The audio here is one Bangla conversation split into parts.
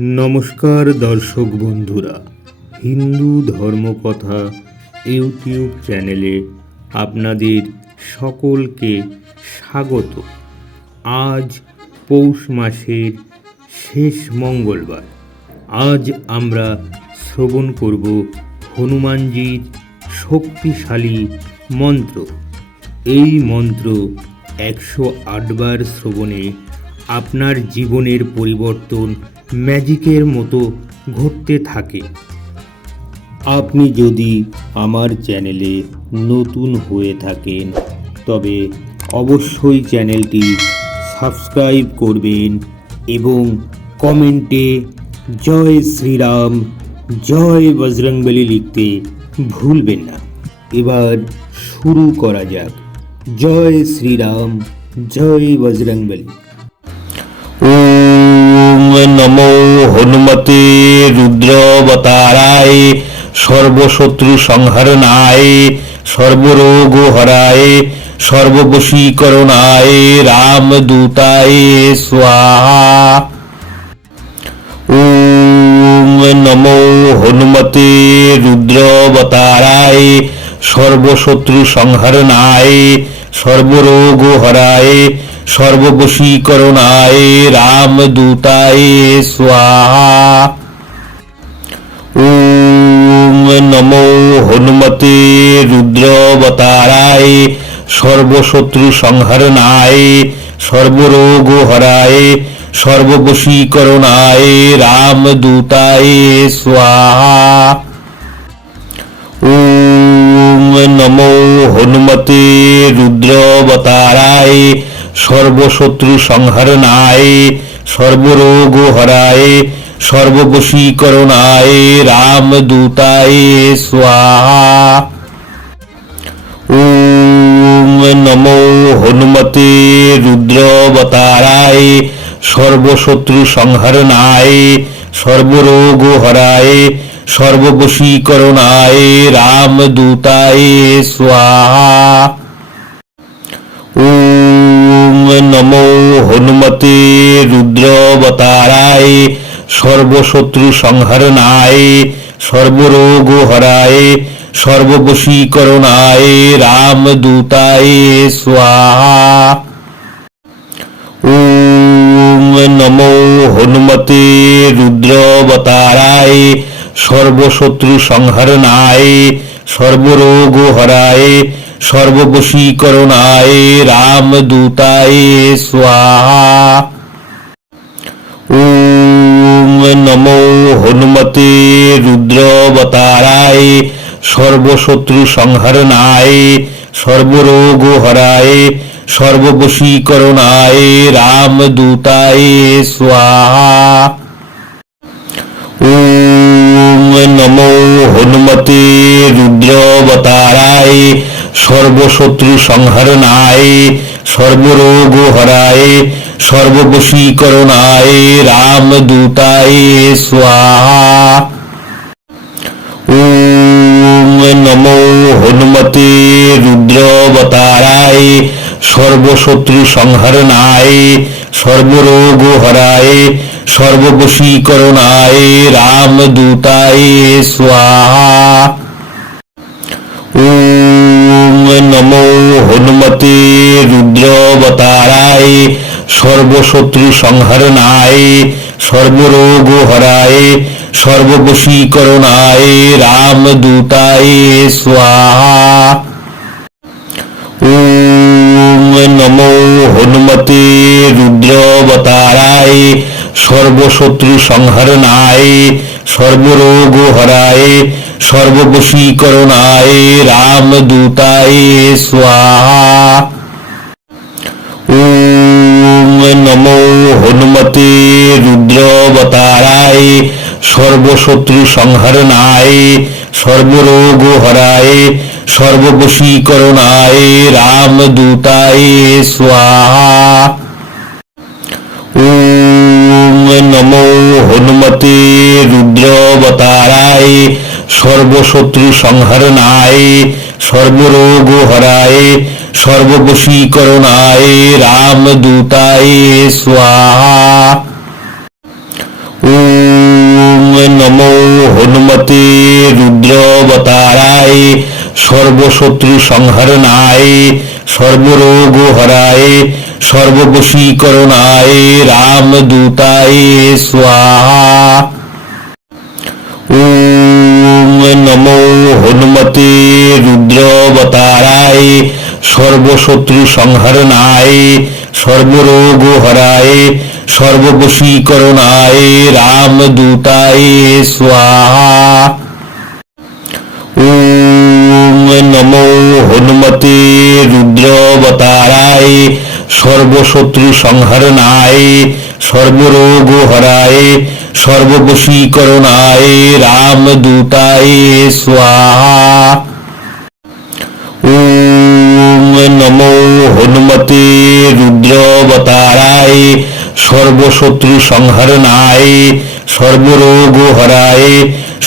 নমস্কার দর্শক বন্ধুরা, হিন্দু ধর্মকথা ইউটিউব চ্যানেলে আপনাদের সকলকে স্বাগত। আজ পৌষ মাসের শেষ মঙ্গলবার। আজ আমরা শ্রবণ করব হনুমানজির শক্তিশালী মন্ত্র। এই মন্ত্র 108 বার শ্রবণে আপনার জীবনের পরিবর্তন ম্যাজিকের মতো ঘটতে থাকে। আপনি যদি আমার চ্যানেলে নতুন হয়ে থাকেন তবে অবশ্যই চ্যানেলটি সাবস্ক্রাইব করবেন এবং কমেন্টে জয় শ্রীরাম, জয় বজরংবলী লিখতে ভুলবেন না। এবার শুরু করা যাক। জয় শ্রীরাম, জয় বজরংবলী। ওম নমো হনুমতে রুদ্রাবতারায় সর্বশত্রু সংহরণায় সর্বরোগ হরায় সর্ববশীকরণায় রামদূতায় স্বাহা। ওম নমো হনুমতে রুদ্রাবতারায় সর্বশত্রু সংহরণায় সর্বরোগ হরায় সর্ববশীকরণায় রামদূতায় স্বাহা। ওম নমো হনুমতে রুদ্রাবতারায় সর্বশত্রু সংহরণায় সর্বরোগ হরায় সর্ববশীকরণায় রামদূতায় স্বাহা। ওম নমো হনুমতে রুদ্রাবতারায় সর্বশত্রু সংহরণায় সর্বরোগ হরায় সর্ববশীকরণায় রামদূতায় স্বাহা। ওম নমো হনুমতে রুদ্রাবতারায় সর্বশত্রু সংহরণায় সর্বরোগ হরায় সর্ববশীকরণায় রামদূতায় স্বাহা। ওম নমো হনুমতে রুদ্রাবতারায় সর্বশত্রু সংহরণায় সর্বরোগ হরায় সর্ববশীকরণায় রামদূতায় স্বাহা। ওম নমো হনুমতে রুদ্রাবতারায় সর্বশত্রু সংহরণায় সর্বরোগ হরায় সর্ববশীকরণায় রামদূতায় স্বাহা। ওম নমো হনুমতে রুদ্রাবতারায় সর্বশত্রু সংহরণায় সর্বরোগ হরায় সর্ববশীকরণায় রামদূতায় স্বাহা। ওম নমো হনুমতে রুদ্রাবতারায় সর্বশত্রু সংহরণায় সর্বরোগ হরায় সর্ববশীকরণায় রামদূতায় স্বাহা। ওম নমো হনুমতে রুদ্রাবতারায় সর্বশত্রু সংহরণায় সর্বরোগ হরায় সর্ববশীকরণায় রামদূতায় স্বাহা। ওম নমো হনুমতে রুদ্রাবতারায় সর্বশত্রু সংহরণায় সর্বরোগ হরায় সর্ববশীকরণায় রামদূতায় স্বাহা। ওম নমো হনুমতে রুদ্রাবতারায় সর্বশত্রু সংহরণায় সর্বরোগ হরায় সর্ববশীকরণায় রামদূতায় স্বাহা। ওম নমো হনুমতে রুদ্রাবতারায় সর্বশত্রু সংহরণায় সর্বরোগ হরায় সর্ববশীকরণায় রামদূতায় স্বাহা। ওম নমো হনুমতে রুদ্রাবতারায় সর্বশত্রু সংহরণায় সর্বরোগ হরায় সর্ববশীকরণায় রামদূতায় স্বাহা। ওম নমো হনুমতে রুদ্রবতারায় সর্বশত্রু সংহরণায় সর্বরোগ হরায় সর্ববশীকরণায় রামদূতায় স্বাহা। ওম নমো হনুমতে রুদ্রবতারায় সর্বশত্রু সংহরণায় সর্বরোগ হরায় সর্ববশীকরণায় রামদূতায় স্বাহা। ওম নমো হনুমতে রুদ্রবতারায় সর্বশত্রু সংহরণায় সর্বরোগ হরায় সর্ববশীকরণায় রামদূতায় স্বাহা। ওম নমো হনুমতে রুদ্রবতারায় সর্বশত্রু সংহরণায় সর্বরোগ হরায়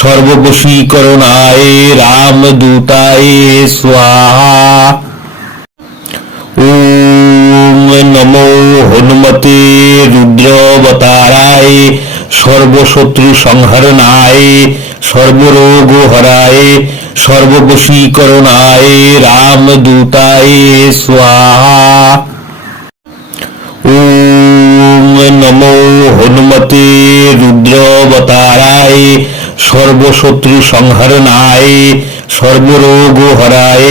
সর্ববশীকরণায় রামদূতায় স্বাহা। ওম নমো হনুমতে রুদ্রবতারায় সর্বশত্রু সংহরণায় সর্বরোগ হরায় সর্ববশীকরণায় রামদূতায় স্বাহা। ওম নমো হনুমতে রুদ্রবতারায় সর্বশত্রু সংহরণায় সর্বরোগ হরায়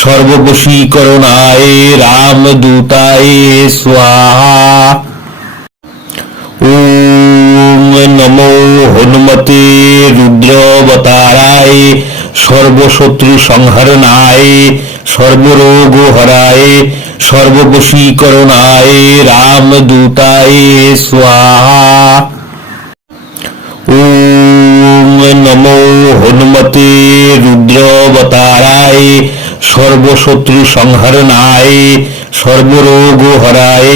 সর্ববশীকরণায় রামদূতায় স্বাহা। ওম নমো হনুমতে রুদ্রবতারায় সর্বশত্রু সংহরণায় সর্বরোগ হরায় সর্ববশীকরণায় রামদূতায় স্বাহা। ওম নমো হনুমতে রুদ্রবতারায় সর্বশত্রু সংহরণায় সর্বরোগ হরায়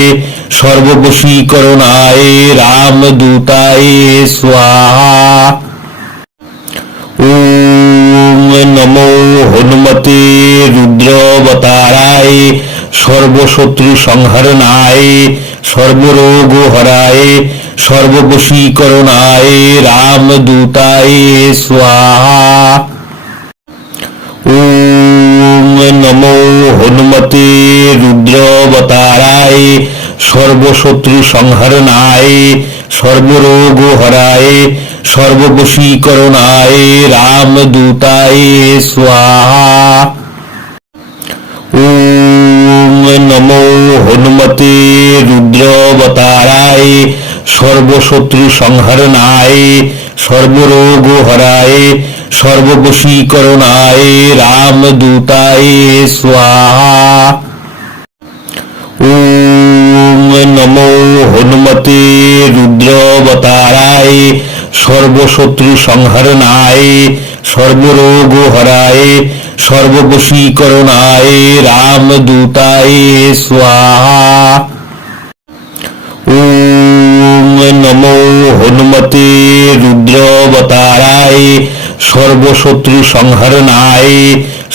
সর্ববশীকরণায় রামদূতায় স্বাহা। ওম নমো হনুমতে রুদ্রবতারায় সর্বশত্রু সংহরণায় সর্বরোগ হরায় সর্ববশীকরণায় রামদূতায় স্বাহা। ওম নমো হনুমতে রুদ্রবতারায় সর্বশত্রু সংহরণায় সর্বরোগ হরায় সর্ববশীকরণায় রামদূতায় স্বাহা। ওম নমো হনুমতে রুদ্রবতারায় সর্বশত্রু সংহরণায় সর্বরোগ হরায় সর্ববশীকরণায় রামদূতায় স্বাহা। ওম নমো হনুমতে রুদ্রবতারায় সর্বশত্রু সংহরণায় সর্বরোগ হরায় সর্ববশীকরণায় রামদূতায় স্বাহা। ওম নমো হনুমতে রুদ্রবতারায় সর্বশত্রু সংহরণায়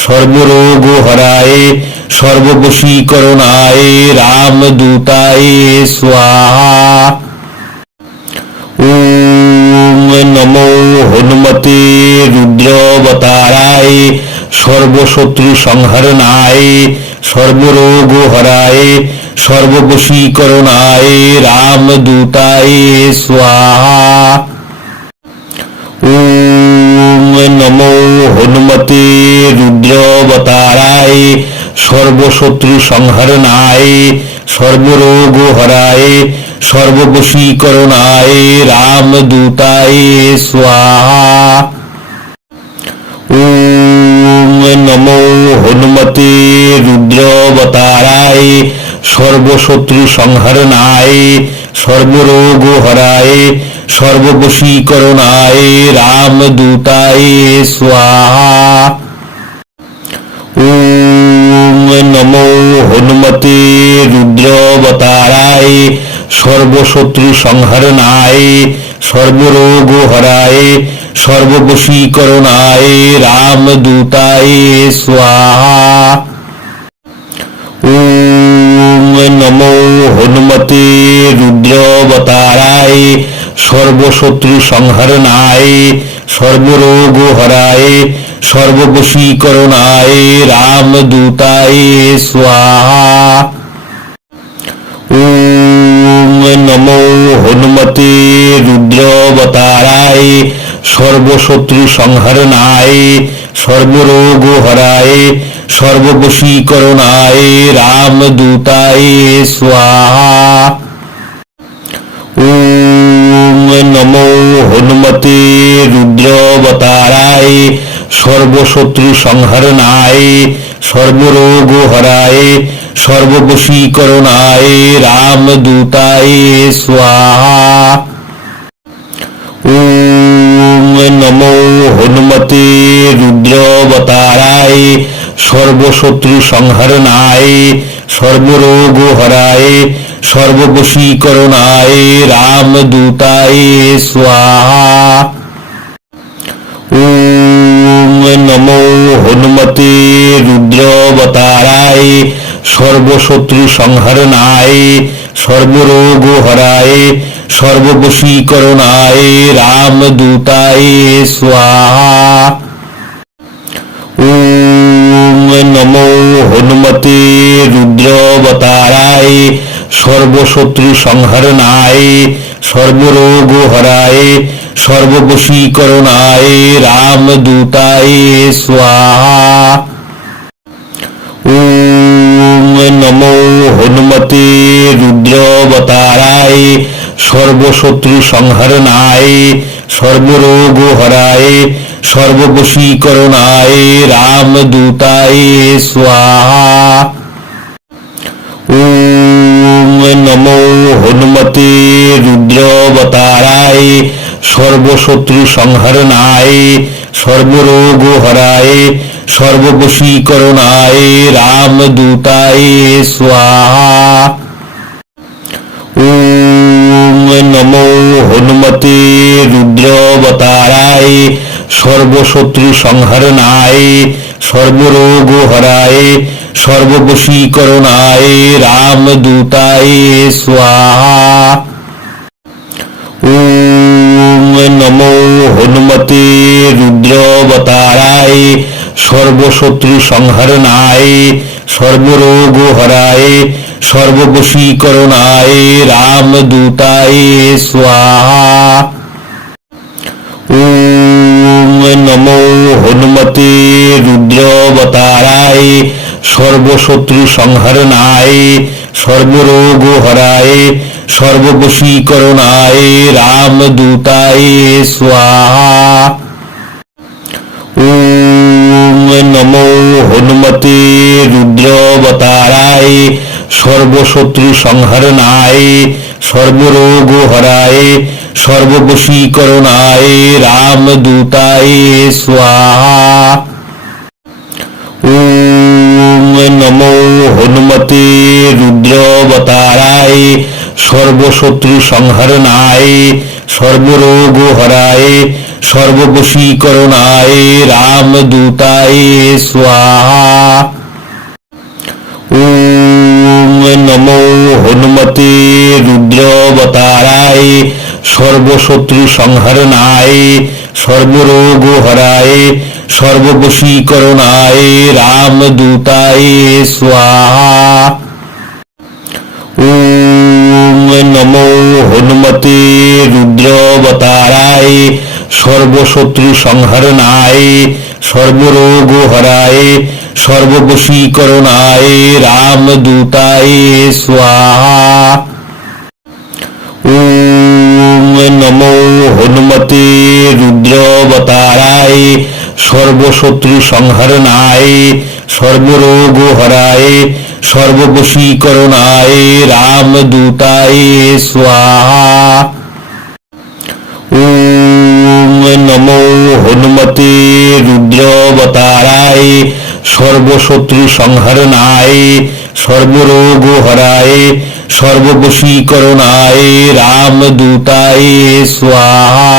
সর্বরোগ হরায় সর্ববশীকরণায় রামদূতায় স্বাহা। ওম নমো হনুমতে রুদ্রবতারায় সর্বশত্রু সংহরণায় সর্বরোগ হরায় সর্ববশীকরণায় রামদূতায় স্বাহা। ওম নমো হনুমতে রুদ্রবতারায় সর্বশত্রু সংহরণায় সর্বরোগ হরায় সর্ববশীকরণায় রামদূতায় স্বাহা। ওম নমো হনুমতে রুদ্রবতারায় সর্বশত্রু সংহরণায় সর্বরোগ হরায় সর্ববশীকরণায় রামদূতায় স্বাহা। ওম নমো হনুমতে রুদ্রবতারায় সর্বশত্রু সংহরণায় সর্বরোগ হরায় সর্ববশীকরণায় রামদূতায় স্বাহা। ওম নমো হনুমতে রুদ্রবতারায় সর্বশত্রু সংহারণায় সর্বরোগ হরায় সর্ববশীকরণায় রামদূতায় স্বাহা। ওম নমো হনুমতে রুদ্রাবতারায় সর্বশত্রু সংহারণায় সর্বরোগ হরায় সর্ববশীকরণায় রামদূতায় স্বাহা। ওম নমো হনুমতে রুদ্রাবতারায় সর্বশত্রু সংহারণায় সর্বরোগ হরায় সর্ববশীকরণায় রামদূতায় স্বাহা। ওম নমো হনুমতে রুদ্রাবতারায় সর্বশত্রু সংহারণায় সর্বরোগ হরায় সর্ববশীকরণায় রামদূতায় স্বাহা। ওম নমো হনুমতে রুদ্রাবতারায় সর্বশত্রু সংহারণায় সর্বরোগ হরায় সর্ববশীকরণায় রামদূতায় স্বাহা। ওম নমো হনুমতে রুদ্রাবতারায় সর্বশত্রু সংহারণায় সর্বরোগ হরায় সর্ববশীকরণায় রামদূতায় স্বাহা। ওম নমো হনুমতে রুদ্রাবতারায় সর্বশত্রু সংহারণায় সর্বরোগ হরায় সর্ববশীকরণায় রামদূতায় স্বাহা। ওম নমো হনুমতে রুদ্রাবতারায় সর্বশত্রু সংহারণায় সর্বরোগ হরায় সর্ববশীকরণায় রামদূতায় স্বাহা। ওম নমো হনুমতে রুদ্রাবতারায় সর্বশত্রু সংহারণায় সর্বরোগ হরায় সর্ববশীকরণায় রামদূতায় স্বাহা। ওম নমো হনুমতে রুদ্রাবতারায় সর্বশত্রু সংহারণায় সর্বরোগ হরায় সর্ববশীকরণায় রামদূতায় স্বাহা। ওম নমো হনুমতে রুদ্রাবতারায় সর্বশত্রু সংহারণায় সর্বরোগ হরায় সর্ববশীকরণায় রামদূতায় স্বাহা। ওম নমো হনুমতে রুদ্রাবতারায় সর্বশত্রু সংহারণায় সর্বরোগ হরায় সর্ববশীকরণায় রামদূতায় স্বাহা। ওম নমো হনুমতে রুদ্রাবতারায় সর্বশত্রু সংহারণায় সর্বরোগ হরায় সর্ববশীকরণায় রামদূতায় স্বাহা। ওম নমো হনুমতে রুদ্রাবতারায় সর্বশত্রু সংহারণায় সর্বরোগ হরায় সর্ববশীকরণায় রামদূতায় স্বাহা। ওম নমো হনুমতে রুদ্রাবতারায় সর্বশত্রু সংহারণায় সর্বরোগ হরায় সর্ববশীকরণায় রামদূতায় স্বাহা। ওম নমো হনুমতে রুদ্রাবতারায় সর্বশত্রু সংহারণায় সর্বরোগ হরায় সর্ববশীকরণায় রামদূতায় স্বাহা। ওম নমো হনুমতে রুদ্রাবতারায় সর্বশত্রু সংহারণায় সর্বরোগ হরায় সর্ববশীকরণায় রামদূতায় স্বাহা।